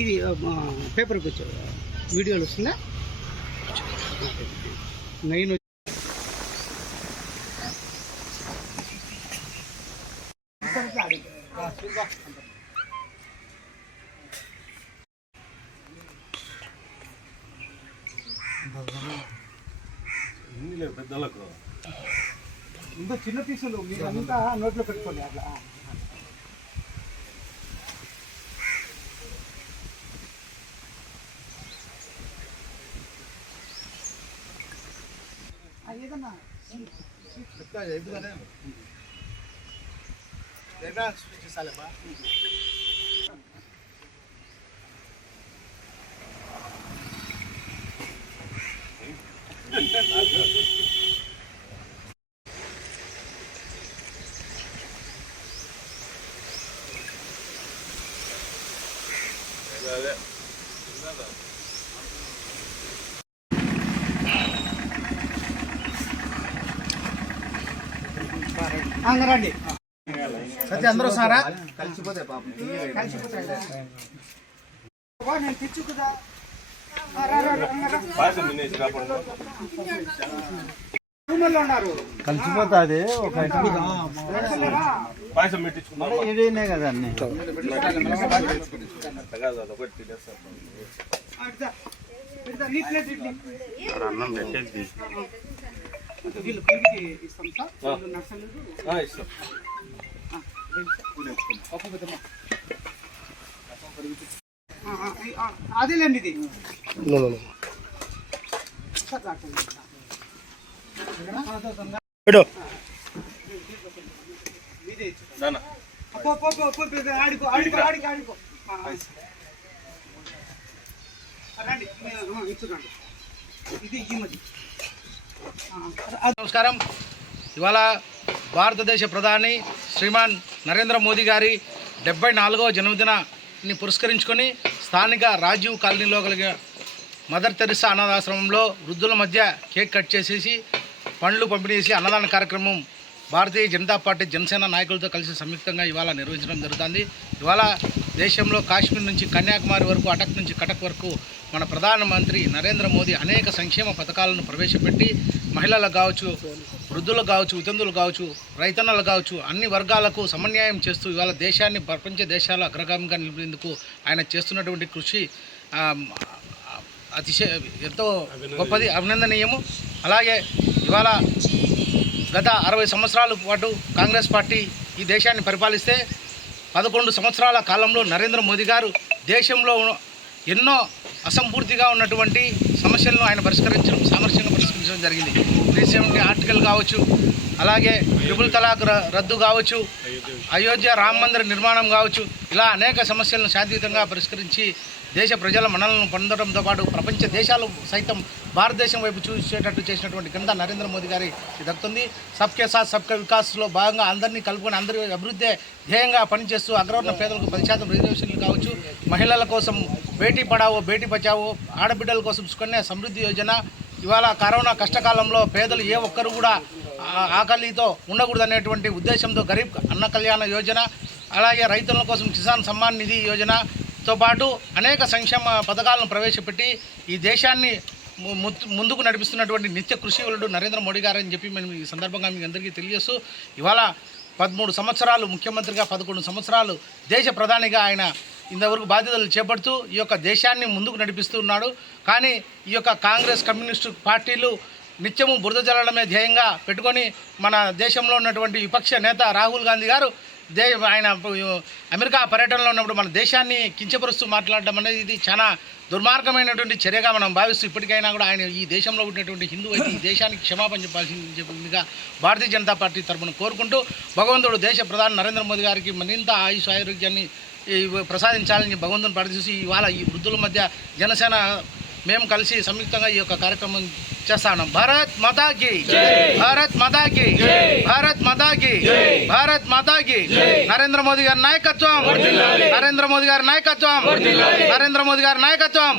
ఇది పేపర్కి వచ్చా వీడియోలు వస్తుందా? నేను పెద్దలకు ఇంత చిన్న పీసులు మీరు అంతా నోట్లో పెట్టుకోండి. అట్లా ఏదన్నా రండి సత్య అందరూ సారా కలిసిపోతే నేను తెచ్చుకుదా కలిసిపోతుంది ఒక పాయసం పెట్టించుకున్నాం ఇదేనే కదా అన్ని అన్నం పెట్టేసి అదేలేండి ఇది ఆడుకో ఆడుకో ఆడుకో ఆడుకో రండి ఇచ్చుకోండి. ఇది ఈ మధ్య నమస్కారం. ఇవాళ భారతదేశ ప్రధాని శ్రీమాన్ నరేంద్ర మోదీ గారి 74వ జన్మదినాన్ని పురస్కరించుకొని స్థానిక రాజీవ్ కాలనీలో కలిగిన మదర్ తెరిసా అనాథాశ్రమంలో వృద్ధుల మధ్య కేక్ కట్ చేసేసి పండ్లు పంపిణీ చేసి అన్నదాన కార్యక్రమం భారతీయ జనతా పార్టీ జనసేన నాయకులతో కలిసి సంయుక్తంగా ఇవాళ నిర్వహించడం జరుగుతుంది. ఇవాళ దేశంలో కాశ్మీర్ నుంచి కన్యాకుమారి వరకు, అటక్ నుంచి కటక్ వరకు మన ప్రధానమంత్రి నరేంద్ర మోదీ అనేక సంక్షేమ పథకాలను ప్రవేశపెట్టి మహిళలకు కావచ్చు, వృద్ధులకు కావచ్చు, వితంతువులు కావచ్చు, రైతన్నలు కావచ్చు, అన్ని వర్గాలకు సమన్యాయం చేస్తూ ఇవాళ దేశాన్ని ప్రపంచ దేశాల అగ్రగామిగా నిలిపేందుకు ఆయన చేస్తున్నటువంటి కృషి ఎంతో గొప్పది, అభినందనీయము. అలాగే ఇవాళ గత 60 సంవత్సరాల పాటు కాంగ్రెస్ పార్టీ ఈ దేశాన్ని పరిపాలిస్తే 11 సంవత్సరాల కాలంలో నరేంద్ర మోదీ గారు దేశంలో ఎన్నో అసంపూర్తిగా ఉన్నటువంటి సమస్యలను ఆయన సామరస్యంగా పరిష్కరించడం జరిగింది. 370 ఆర్టికల్ కావచ్చు, అలాగే ట్రిపుల్ తలాక్ రద్దు కావచ్చు, అయోధ్య రామ మందిర నిర్మాణం కావచ్చు, ఇలా అనేక సమస్యలను శాంతియుతంగా పరిష్కరించి దేశ ప్రజల మన్ననలను పొందడంతో పాటు ప్రపంచ దేశాలు సైతం భారతదేశం వైపు చూసేటట్టు చేసినటువంటి ఘనత నరేంద్ర మోదీ గారి దక్కుతుంది. సబ్కే సాత్ సబ్కా వికాస్లో భాగంగా అందరినీ కలుపుకొని అందరి అభివృద్ధి ధ్యేయంగా పనిచేస్తూ అగ్రవర్ణ పేదలకు 10% రిజర్వేషన్లు కావచ్చు, మహిళల కోసం బేటీ పడావో బేటీ బచావో, ఆడబిడ్డల కోసం సుకన్య సమృద్ధి యోజన, ఇవాళ కరోనా కష్టకాలంలో పేదలు ఏ ఒక్కరు కూడా ఆకలితో ఉండకూడదనేటువంటి ఉద్దేశంతో గరీబ్ అన్న కళ్యాణ యోజన, అలాగే రైతుల కోసం కిసాన్ సమ్మాన్ నిధి యోజనతో పాటు అనేక సంక్షేమ పథకాలను ప్రవేశపెట్టి ఈ దేశాన్ని ముందుకు నడిపిస్తున్నటువంటి నిత్య కృషివలుడు నరేంద్ర మోడీ గారని చెప్పి మేము ఈ సందర్భంగా మీకు అందరికీ తెలియజేస్తూ ఇవాళ 13 సంవత్సరాలు ముఖ్యమంత్రిగా, 11 సంవత్సరాలు దేశ ప్రధానిగా ఆయన ఇంతవరకు బాధ్యతలు చేపడుతూ ఈ యొక్క దేశాన్ని ముందుకు నడిపిస్తూ ఉన్నాడు. కానీ ఈ యొక్క కాంగ్రెస్ కమ్యూనిస్టు పార్టీలు నిత్యము బురద జల్లడమే ధ్యేయంగా పెట్టుకొని మన దేశంలో ఉన్నటువంటి విపక్ష నేత రాహుల్ గాంధీ గారు ఆయన అమెరికా పర్యటనలో ఉన్నప్పుడు మన దేశాన్ని కించపరుస్తూ మాట్లాడడం అనేది ఇది చాలా దుర్మార్గమైనటువంటి చర్యగా మనం భావిస్తూ ఇప్పటికైనా కూడా ఆయన ఈ దేశంలో ఉన్నటువంటి హిందూ అయితే ఈ దేశానికి క్షమాపణ చెప్పాల్సిందిగా భారతీయ జనతా పార్టీ తరఫున కోరుకుంటూ భగవంతుడు దేశ ప్రధాని నరేంద్ర మోదీ గారికి మరింత ఆయుష్ ఆరోగ్యాన్ని ప్రసాదించాలని భగవంతుని ప్రార్థించి ఇవాళ ఈ వృద్ధుల మధ్య జనసేన మేము కలిసి సంయుక్తంగా ఈ యొక్క కార్యక్రమం చేస్తాను. భారత్ మాతాకి, భారత్ మాతాకి, భారత్ మాతాకి, భారత్ మాతాకి. నరేంద్ర మోదీ గారి నాయకత్వం, నరేంద్ర మోదీ గారి నాయకత్వం, నరేంద్ర మోదీ గారి నాయకత్వం.